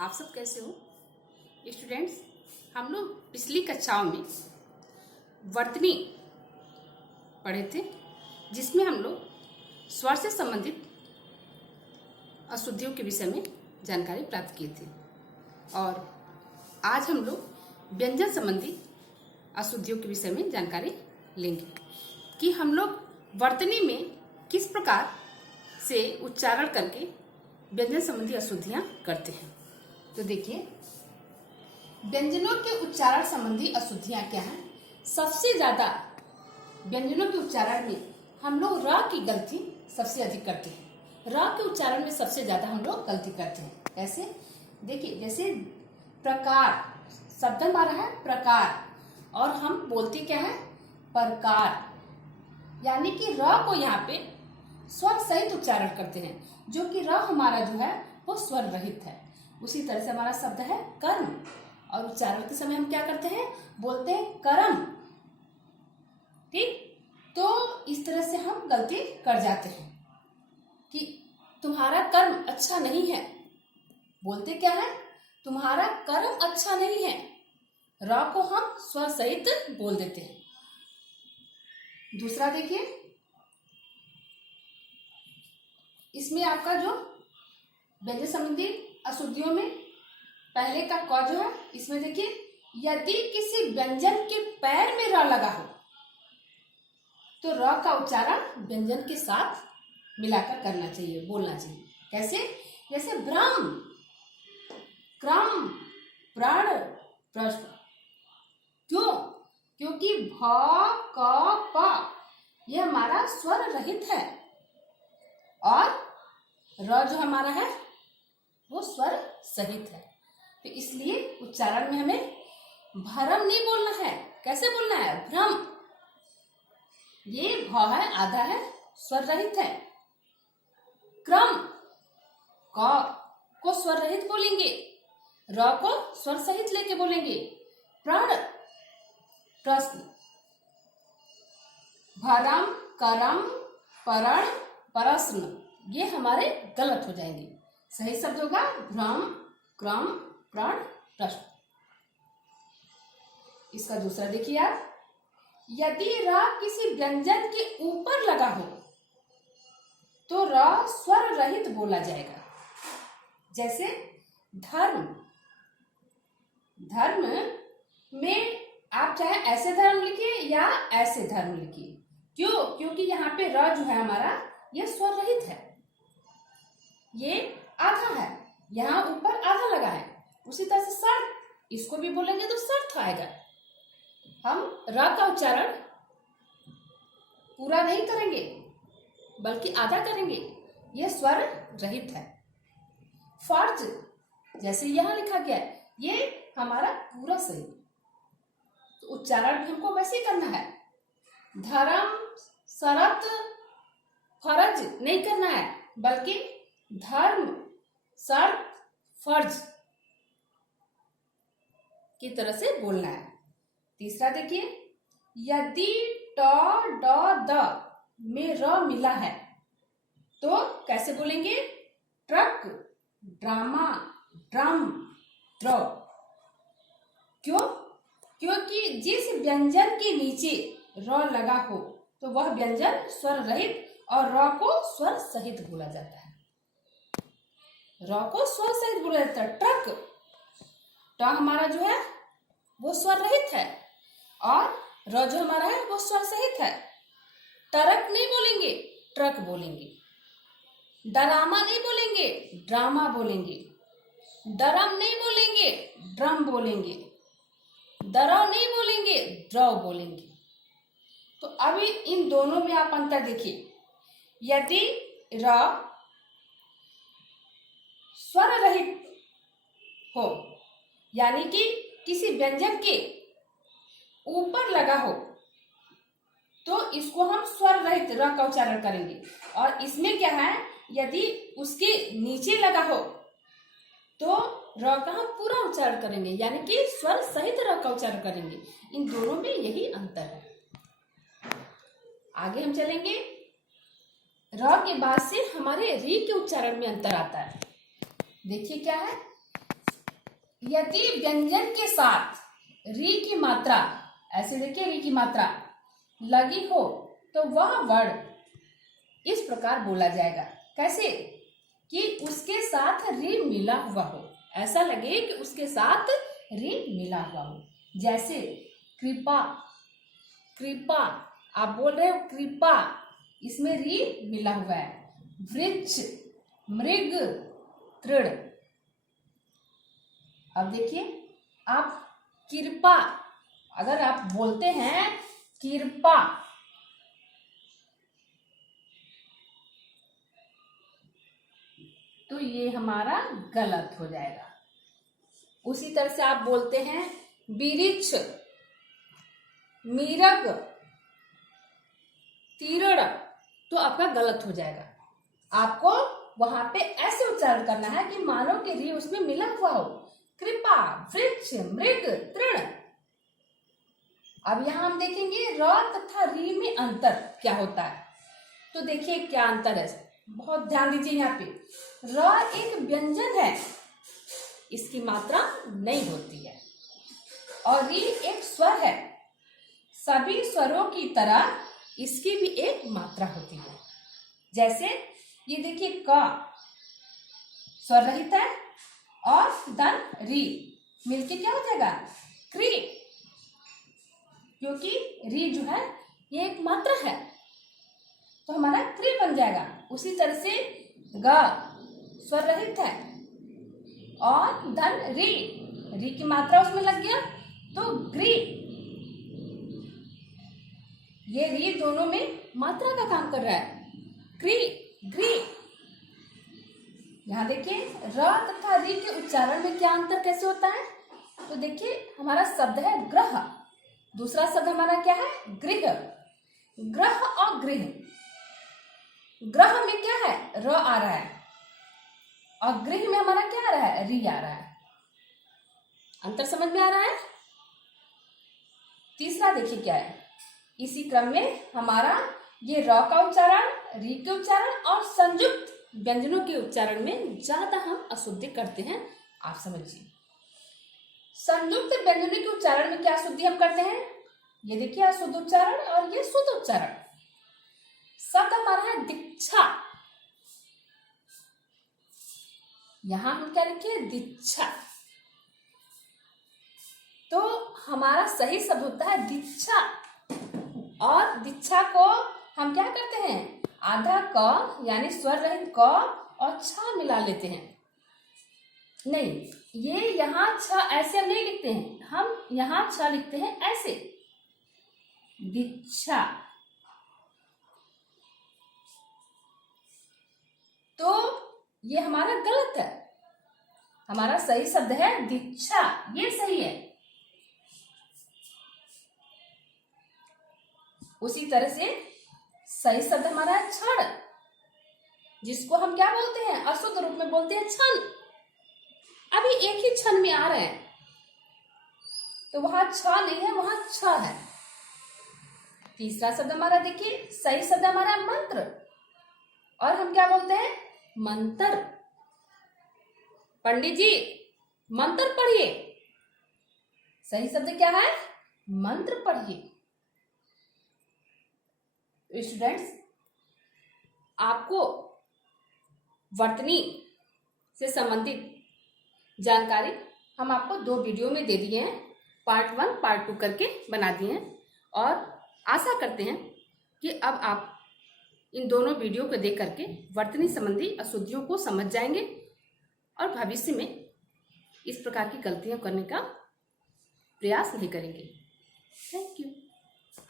आप सब कैसे हो स्टूडेंट्स। हम लोग पिछली कक्षाओं में वर्तनी पढ़े थे, जिसमें हम लोग स्वर से संबंधित अशुद्धियों के विषय में जानकारी प्राप्त किए थे और आज हम लोग व्यंजन संबंधी अशुद्धियों के विषय में जानकारी लेंगे कि हम लोग वर्तनी में किस प्रकार से उच्चारण करके व्यंजन संबंधी अशुद्धियां करते हैं। तो देखिए, व्यंजनों के उच्चारण संबंधी अशुद्धियां क्या हैं। सबसे ज्यादा व्यंजनों के उच्चारण में हम लोग र की गलती सबसे अधिक करते हैं। र के उच्चारण में सबसे ज्यादा हम लोग गलती करते हैं। कैसे? देखिए, जैसे प्रकार शब्द हमारा है प्रकार और हम बोलते क्या है प्रकार, यानी कि र को यहाँ पे स्वर सहित उच्चारण करते हैं, जो कि र हमारा जो है वो स्वर रहित है। उसी तरह से हमारा शब्द है कर्म और उच्चारण के समय हम क्या करते हैं, बोलते हैं कर्म। ठीक, तो इस तरह से हम गलती कर जाते हैं कि तुम्हारा कर्म अच्छा नहीं है। बोलते क्या है, तुम्हारा कर्म अच्छा नहीं है। र को हम स्वर सहित बोल देते हैं। दूसरा देखिए, इसमें आपका जो व्यंजन संबंधी अशुद्धियों में पहले का क जो है, इसमें देखिए, यदि किसी व्यंजन के पैर में र लगा हो तो र का उच्चारण व्यंजन के साथ मिलाकर करना चाहिए, बोलना चाहिए। कैसे? जैसे ब्रह्म, क्रम, प्रण, प्रश्न। क्यों? क्योंकि भ क प ये हमारा स्वर रहित है और र जो हमारा है वो स्वर सहित है। तो इसलिए उच्चारण में हमें भ्रम नहीं बोलना है। कैसे बोलना है? भ्रम। ये भ है, आधा है, स्वर रहित है। क्रम, क को स्वर रहित बोलेंगे, र को स्वर सहित लेके बोलेंगे। प्रण, प्रश्न। भरम, करम, परण, प्रश्न, ये हमारे गलत हो जाएंगे। सही शब्द होगा भ्रम, क्रम, प्रण, प्रश्न। इसका दूसरा देखिए आप, यदि र किसी व्यंजन के ऊपर लगा हो तो र स्वर रहित बोला जाएगा। जैसे धर्म, धर्म में आप चाहे ऐसे धर्म लिखिए या ऐसे धर्म लिखिए। क्यों? क्योंकि यहाँ पे र जो है हमारा ये स्वर रहित है, ये आधा है, यहाँ ऊपर आधा लगा है। उसी तरह से सर्थ, इसको भी बोलेंगे तो सर्थ आएगा। हम र का उच्चारण पूरा नहीं करेंगे बल्कि आधा करेंगे, ये स्वर रहित है। फर्ज, जैसे यहाँ लिखा गया है, ये हमारा पूरा सही, तो उच्चारण भी हमको वैसे ही करना है। धर्म, शरत, फर्ज नहीं करना है, बल्कि धर्म, शर्त, फर्ज की तरह से बोलना है। तीसरा देखिए, यदि ट, ड, द में र मिला है तो कैसे बोलेंगे? ट्रक, ड्रामा, ड्रम, द्र। क्यों? क्योंकि जिस व्यंजन के नीचे र लगा हो तो वह व्यंजन स्वर रहित और र को स्वर सहित बोला जाता है। र को स्वर सहित बोला जाता है। ट्रक, ट हमारा जो है वो स्वर रहित है और र जो हमारा है वो स्वर सहित है। ट्रक नहीं बोलेंगे, ट्रक बोलेंगे। डरामा नहीं बोलेंगे, ड्रामा बोलेंगे। डरम नहीं बोलेंगे, ड्रम बोलेंगे। डराव नहीं बोलेंगे, द्रव बोलेंगे। तो अभी इन दोनों में आप अंतर देखिए। यदि र स्वर रहित हो, यानी कि किसी व्यंजन के ऊपर लगा हो, तो इसको हम स्वर रहित र का उच्चारण करेंगे। और इसमें क्या है, यदि उसके नीचे लगा हो तो र का हम पूरा उच्चारण करेंगे, यानी कि स्वर सहित र का उच्चारण करेंगे। इन दोनों में यही अंतर है। आगे हम चलेंगे। र के बाद से हमारे री के उच्चारण में अंतर आता है। देखिए क्या है, यदि व्यंजन के साथ री की मात्रा, ऐसे देखिए री की मात्रा लगी हो तो वह वर्ड इस प्रकार बोला जाएगा। कैसे? कि उसके साथ री मिला हुआ हो, ऐसा लगे कि उसके साथ री मिला हुआ हो। जैसे कृपा, कृपा आप बोल रहे हो कृपा, इसमें री मिला हुआ है। वृक्ष, मृग, तृण। अब देखिए आप कृपा, अगर आप बोलते हैं कृपा, तो ये हमारा गलत हो जाएगा। उसी तरह से आप बोलते हैं बिरिछ, मीरग, तीरण, तो आपका गलत हो जाएगा। आपको वहां पे ऐसे उच्चारण करना है कि मानो कि री उसमें मिला हुआ हो। कृपा, वृक्ष, मृग, तृण। अब यहां हम देखेंगे र तथा री में अंतर क्या होता है। तो देखिए क्या अंतर है, बहुत ध्यान दीजिए। यहाँ पे र एक व्यंजन है, इसकी मात्रा नहीं होती है, और री एक स्वर है। सभी स्वरों की तरह इसकी भी एक मात्रा होती है। जैसे ये देखिए क स्वर रहित है और दन री मिलके क्या हो जाएगा क्री, क्योंकि री जो है ये एक मात्रा है तो हमारा क्री बन जाएगा। उसी तरह से ग स्वर रहित है और धन री, री की मात्रा उसमें लग गया तो ग्री। ये री दोनों में मात्रा का काम कर रहा है, क्री, ग्री। यहाँ देखिए र तथा री के उच्चारण में क्या अंतर कैसे होता है। तो देखिए हमारा शब्द है ग्रह, दूसरा शब्द हमारा क्या है गृह। ग्रह और गृह, ग्रह में क्या है र आ रहा है और गृह में हमारा क्या आ रहा है री आ रहा है। अंतर समझ में आ रहा है। तीसरा देखिए क्या है, इसी क्रम में हमारा ये र का उच्चारण, री के उच्चारण और संयुक्त व्यंजनों के उच्चारण में ज्यादा हम अशुद्धि करते हैं। आप समझिए संयुक्त व्यंजनों के उच्चारण में क्या अशुद्धि हम करते हैं। ये देखिए अशुद्ध उच्चारण और ये शुद्ध उच्चारण। शब्द हमारा है दीक्षा, यहां हम क्या लिखे दीक्षा, तो हमारा सही शब्द होता है दीक्षा। और दीक्षा को हम क्या करते हैं आधा क यानी स्वर रहित क और छ मिला लेते हैं। नहीं, ये यहाँ छ ऐसे हम नहीं लिखते हैं, हम यहाँ छ लिखते हैं ऐसे दीक्षा। तो ये हमारा गलत है, हमारा सही शब्द है दीक्षा, ये सही है। उसी तरह से सही शब्द हमारा है क्षण, जिसको हम क्या बोलते हैं अशुद्ध रूप में बोलते हैं क्षण। अभी एक ही क्षण में आ रहे हैं तो वहां छ नहीं है, वहां छ है। तीसरा शब्द हमारा देखिए सही शब्द हमारा मंत्र, और हम क्या बोलते हैं मंत्र। पंडित जी मंत्र पढ़िए, सही शब्द क्या है मंत्र पढ़िए। स्टूडेंट्स आपको वर्तनी से संबंधित जानकारी हम आपको 2 वीडियो में दे दिए हैं, पार्ट 1 पार्ट 2 करके बना दिए हैं, और आशा करते हैं कि अब आप इन दोनों वीडियो को देख करके वर्तनी संबंधी अशुद्धियों को समझ जाएंगे और भविष्य में इस प्रकार की गलतियां करने का प्रयास नहीं करेंगे। Thank you.